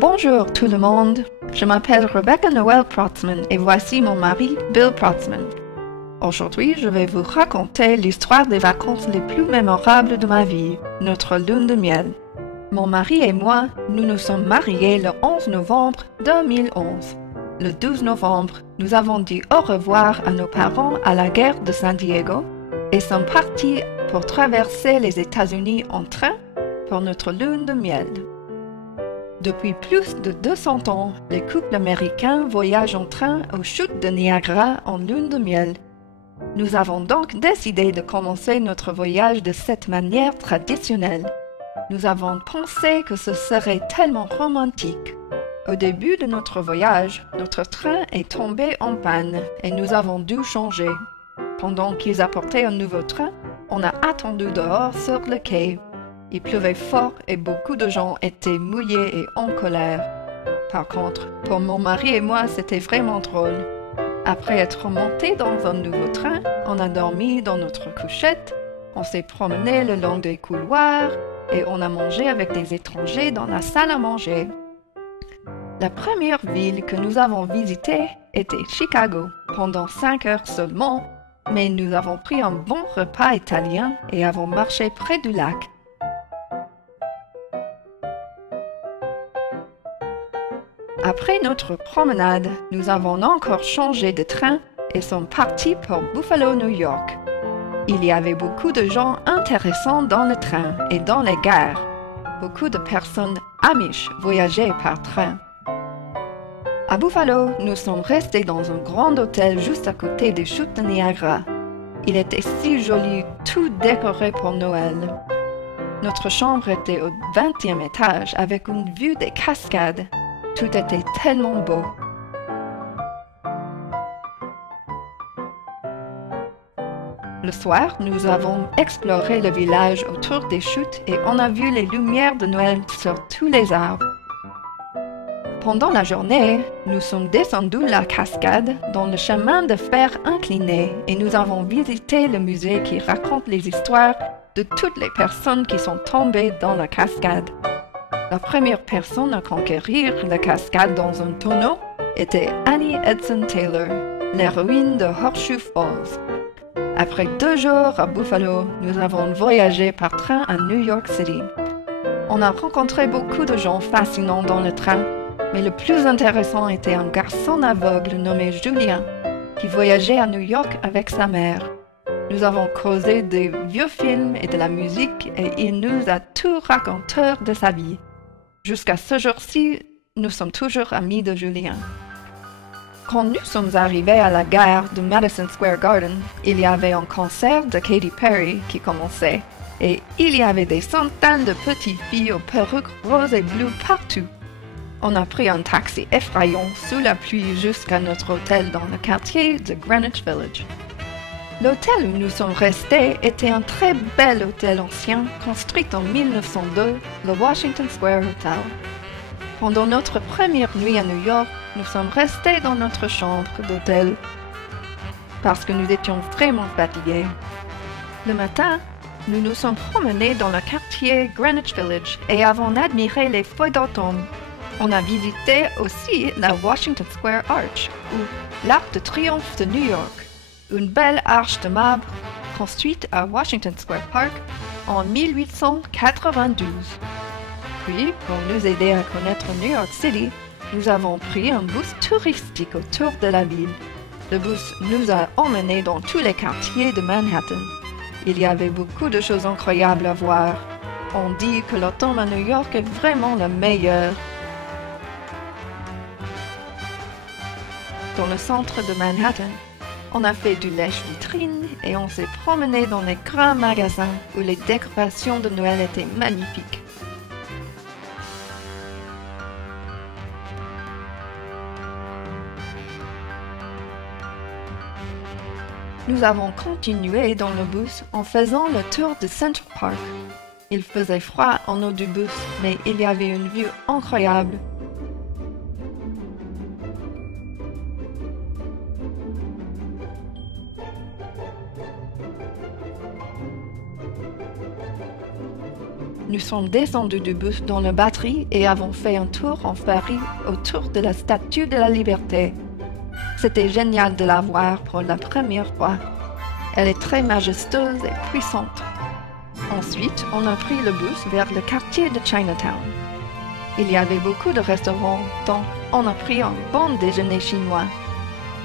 Bonjour tout le monde, je m'appelle Rebecca Noel Protzman et voici mon mari Bill Protzman. Aujourd'hui, je vais vous raconter l'histoire des vacances les plus mémorables de ma vie, notre lune de miel. Mon mari et moi, nous nous sommes mariés le 11 novembre 2011. Le 12 novembre, nous avons dit au revoir à nos parents à la gare de San Diego et sommes partis pour traverser les États-Unis en train pour notre lune de miel. Depuis plus de 200 ans, les couples américains voyagent en train aux chutes de Niagara en lune de miel. Nous avons donc décidé de commencer notre voyage de cette manière traditionnelle. Nous avons pensé que ce serait tellement romantique. Au début de notre voyage, notre train est tombé en panne et nous avons dû changer. Pendant qu'ils apportaient un nouveau train, on a attendu dehors sur le quai. Il pleuvait fort et beaucoup de gens étaient mouillés et en colère. Par contre, pour mon mari et moi, c'était vraiment drôle. Après être montés dans un nouveau train, on a dormi dans notre couchette, on s'est promené le long des couloirs et on a mangé avec des étrangers dans la salle à manger. La première ville que nous avons visitée était Chicago, pendant 5 heures seulement, mais nous avons pris un bon repas italien et avons marché près du lac. Après notre promenade, nous avons encore changé de train et sommes partis pour Buffalo, New York. Il y avait beaucoup de gens intéressants dans le train et dans les gares. Beaucoup de personnes amish voyageaient par train. À Buffalo, nous sommes restés dans un grand hôtel juste à côté des chutes de Niagara. Il était si joli, tout décoré pour Noël. Notre chambre était au 20e étage avec une vue des cascades. Tout était tellement beau. Le soir, nous avons exploré le village autour des chutes et on a vu les lumières de Noël sur tous les arbres. Pendant la journée, nous sommes descendus la cascade dans le chemin de fer incliné et nous avons visité le musée qui raconte les histoires de toutes les personnes qui sont tombées dans la cascade. La première personne à conquérir la cascade dans un tonneau était Annie Edson Taylor, l'héroïne de Horseshoe Falls. Après 2 jours à Buffalo, nous avons voyagé par train à New York City. On a rencontré beaucoup de gens fascinants dans le train, mais le plus intéressant était un garçon aveugle nommé Julien, qui voyageait à New York avec sa mère. Nous avons causé des vieux films et de la musique et il nous a tout raconté de sa vie. Jusqu'à ce jour-ci, nous sommes toujours amis de Julien. Quand nous sommes arrivés à la gare de Madison Square Garden, il y avait un concert de Katy Perry qui commençait et il y avait des centaines de petites filles aux perruques roses et bleues partout. On a pris un taxi effrayant sous la pluie jusqu'à notre hôtel dans le quartier de Greenwich Village. L'hôtel où nous sommes restés était un très bel hôtel ancien construit en 1902, le Washington Square Hotel. Pendant notre première nuit à New York, nous sommes restés dans notre chambre d'hôtel parce que nous étions vraiment fatigués. Le matin, nous nous sommes promenés dans le quartier Greenwich Village et avons admiré les feux d'automne. On a visité aussi la Washington Square Arch ou l'Arc de Triomphe de New York. Une belle arche de marbre construite à Washington Square Park en 1892. Puis, pour nous aider à connaître New York City, nous avons pris un bus touristique autour de la ville. Le bus nous a emmenés dans tous les quartiers de Manhattan. Il y avait beaucoup de choses incroyables à voir. On dit que l'automne à New York est vraiment le meilleur. Dans le centre de Manhattan, on a fait du lèche-vitrine et on s'est promené dans les grands magasins où les décorations de Noël étaient magnifiques. Nous avons continué dans le bus en faisant le tour de Central Park. Il faisait froid en haut du bus, mais il y avait une vue incroyable. nous sommes descendus du bus dans la batterie et avons fait un tour en ferry autour de la Statue de la Liberté. C'était génial de la voir pour la première fois. Elle est très majestueuse et puissante. Ensuite, on a pris le bus vers le quartier de Chinatown. Il y avait beaucoup de restaurants, donc on a pris un bon déjeuner chinois.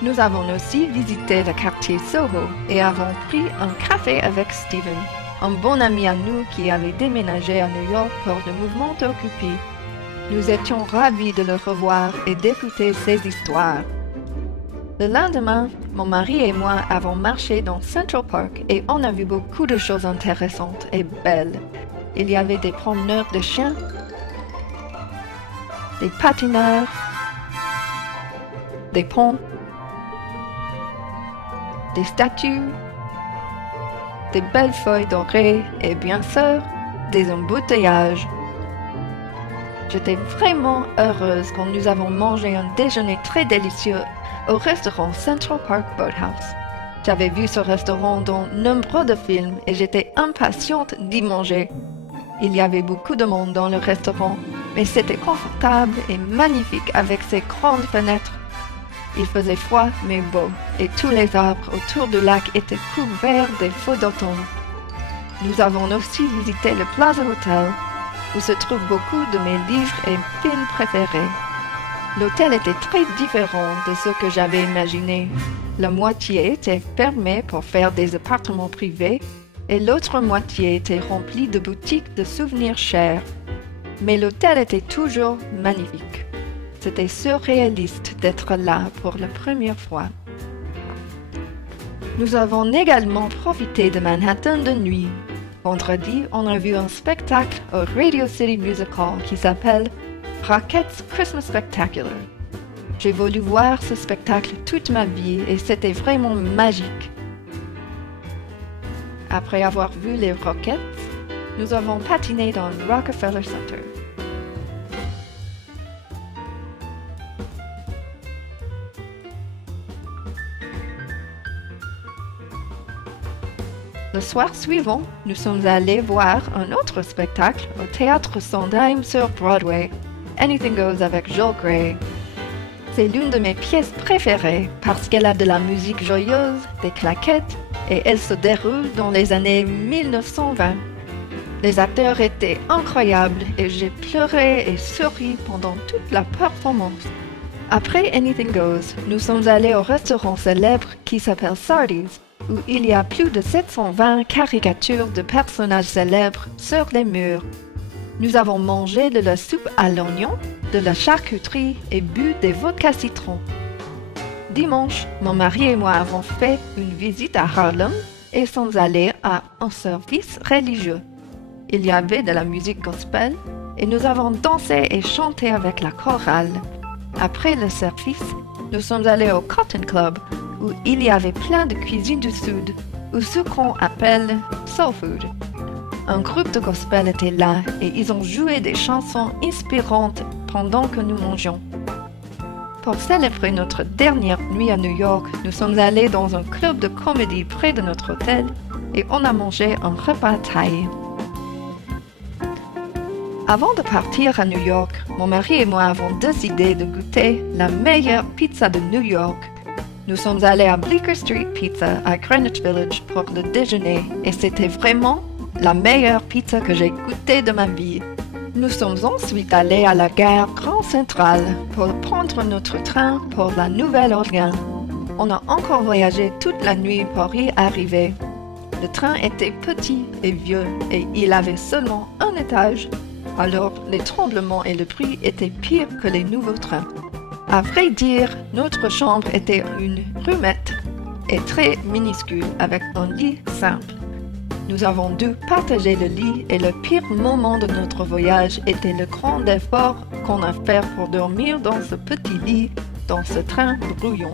Nous avons aussi visité le quartier Soho et avons pris un café avec Steven, un bon ami à nous qui avait déménagé à New York pour le mouvement Occupy. Nous étions ravis de le revoir et d'écouter ses histoires. Le lendemain, mon mari et moi avons marché dans Central Park et on a vu beaucoup de choses intéressantes et belles. Il y avait des promeneurs de chiens, des patineurs, des ponts, des statues, des belles feuilles dorées et bien sûr, des embouteillages. J'étais vraiment heureuse quand nous avons mangé un déjeuner très délicieux au restaurant Central Park Boathouse. J'avais vu ce restaurant dans nombre de films et j'étais impatiente d'y manger. Il y avait beaucoup de monde dans le restaurant, mais c'était confortable et magnifique avec ses grandes fenêtres. Il faisait froid mais beau et tous les arbres autour du lac étaient couverts des feux d'automne. Nous avons aussi visité le Plaza Hotel, où se trouvent beaucoup de mes livres et films préférés. L'hôtel était très différent de ce que j'avais imaginé. La moitié était fermée pour faire des appartements privés et l'autre moitié était remplie de boutiques de souvenirs chers. Mais l'hôtel était toujours magnifique. C'était surréaliste d'être là pour la première fois. Nous avons également profité de Manhattan de nuit. Vendredi, on a vu un spectacle au Radio City Music Hall qui s'appelle Rockettes Christmas Spectacular. J'ai voulu voir ce spectacle toute ma vie et c'était vraiment magique. Après avoir vu les Rockettes, nous avons patiné dans le Rockefeller Center. Le soir suivant, nous sommes allés voir un autre spectacle au théâtre Sondheim sur Broadway, Anything Goes avec Joel Grey. C'est l'une de mes pièces préférées parce qu'elle a de la musique joyeuse, des claquettes et elle se déroule dans les années 1920. Les acteurs étaient incroyables et j'ai pleuré et souri pendant toute la performance. Après Anything Goes, nous sommes allés au restaurant célèbre qui s'appelle Sardi's, où il y a plus de 720 caricatures de personnages célèbres sur les murs. Nous avons mangé de la soupe à l'oignon, de la charcuterie et bu des vodka citron. Dimanche, mon mari et moi avons fait une visite à Harlem et sommes allés à un service religieux. Il y avait de la musique gospel et nous avons dansé et chanté avec la chorale. Après le service, nous sommes allés au Cotton Club où il y avait plein de cuisine du Sud, ou ce qu'on appelle soul food. Un groupe de gospel était là et ils ont joué des chansons inspirantes pendant que nous mangions. Pour célébrer notre dernière nuit à New York, nous sommes allés dans un club de comédie près de notre hôtel et on a mangé un repas thaï. Avant de partir à New York, mon mari et moi avons décidé de goûter la meilleure pizza de New York. Nous sommes allés à Bleecker Street Pizza à Greenwich Village pour le déjeuner et c'était vraiment la meilleure pizza que j'ai goûtée de ma vie. Nous sommes ensuite allés à la gare Grand Central pour prendre notre train pour la Nouvelle-Orléans. On a encore voyagé toute la nuit pour y arriver. Le train était petit et vieux et il avait seulement un étage. Alors, les tremblements et le bruit étaient pires que les nouveaux trains. À vrai dire, notre chambre était une rumette et très minuscule avec un lit simple. Nous avons dû partager le lit et le pire moment de notre voyage était le grand effort qu'on a fait pour dormir dans ce petit lit, dans ce train brouillon.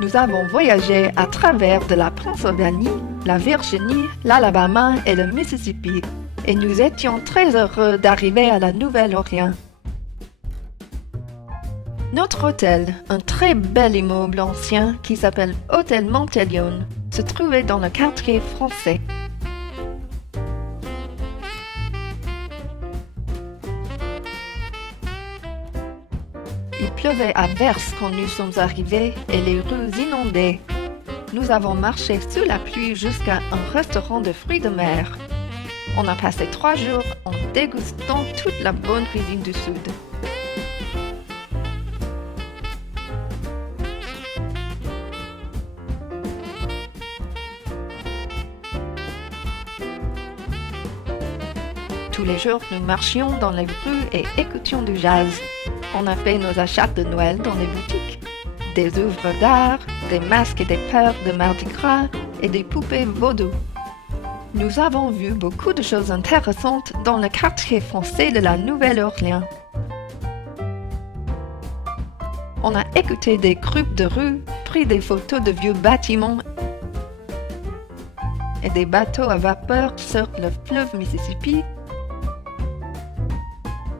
Nous avons voyagé à travers de la Pennsylvanie, la Virginie, l'Alabama et le Mississippi et nous étions très heureux d'arriver à la Nouvelle-Orléans. Notre hôtel, un très bel immeuble ancien qui s'appelle Hôtel Montelion, se trouvait dans le quartier français. Il pleuvait à verse quand nous sommes arrivés et les rues inondées. Nous avons marché sous la pluie jusqu'à un restaurant de fruits de mer. On a passé 3 jours en dégustant toute la bonne cuisine du Sud. Tous les jours, nous marchions dans les rues et écoutions du jazz. On a fait nos achats de Noël dans les boutiques. Des œuvres d'art, des masques et des peurs de Mardi Gras et des poupées vaudou. Nous avons vu beaucoup de choses intéressantes dans le quartier français de la Nouvelle-Orléans. On a écouté des groupes de rue, pris des photos de vieux bâtiments et des bateaux à vapeur sur le fleuve Mississippi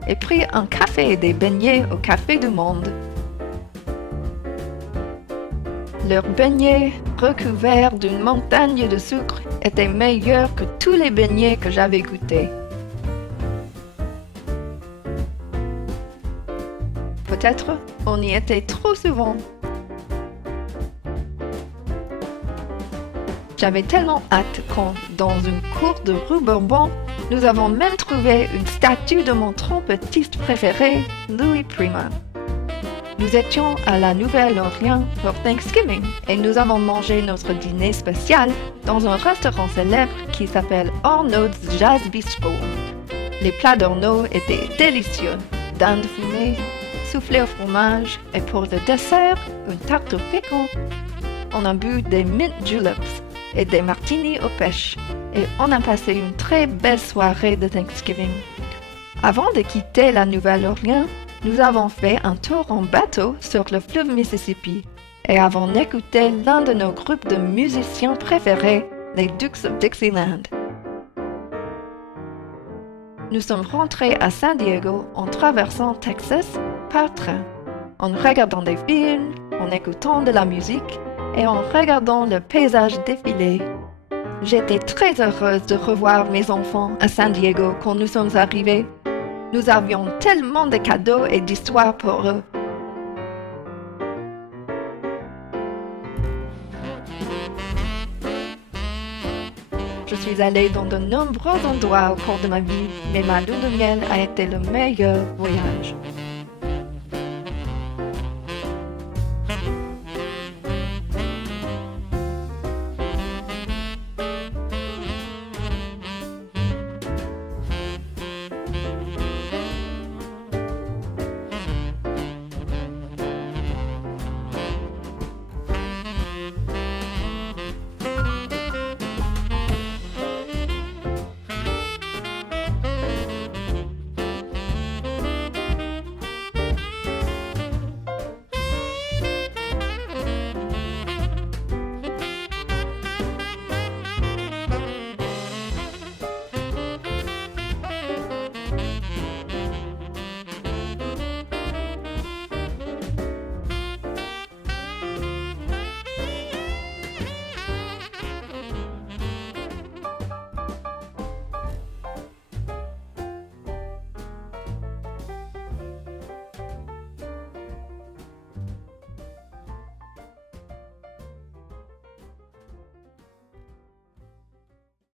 et pris un café et des beignets au Café du Monde. Leurs beignets, recouverts d'une montagne de sucre, étaient meilleurs que tous les beignets que j'avais goûtés. Peut-être on y était trop souvent. J'avais tellement hâte quand, dans une cour de rue Bourbon, nous avons même trouvé une statue de mon trompettiste préféré, Louis Prima. Nous étions à la Nouvelle-Orléans pour Thanksgiving et nous avons mangé notre dîner spécial dans un restaurant célèbre qui s'appelle Arnaud's Jazz Bistro. Les plats d'Arnaud étaient délicieux, dinde fumée, soufflé au fromage et pour le dessert, une tarte au pécan. On a bu des mint juleps et des martinis aux pêches et on a passé une très belle soirée de Thanksgiving. Avant de quitter la Nouvelle-Orléans, nous avons fait un tour en bateau sur le fleuve Mississippi et avons écouté l'un de nos groupes de musiciens préférés, les Dukes of Dixieland. Nous sommes rentrés à San Diego en traversant Texas par train, en regardant des films, en écoutant de la musique et en regardant le paysage défiler. J'étais très heureuse de revoir mes enfants à San Diego quand nous sommes arrivés. Nous avions tellement de cadeaux et d'histoires pour eux. Je suis allée dans de nombreux endroits au cours de ma vie, mais ma lune de miel a été le meilleur voyage.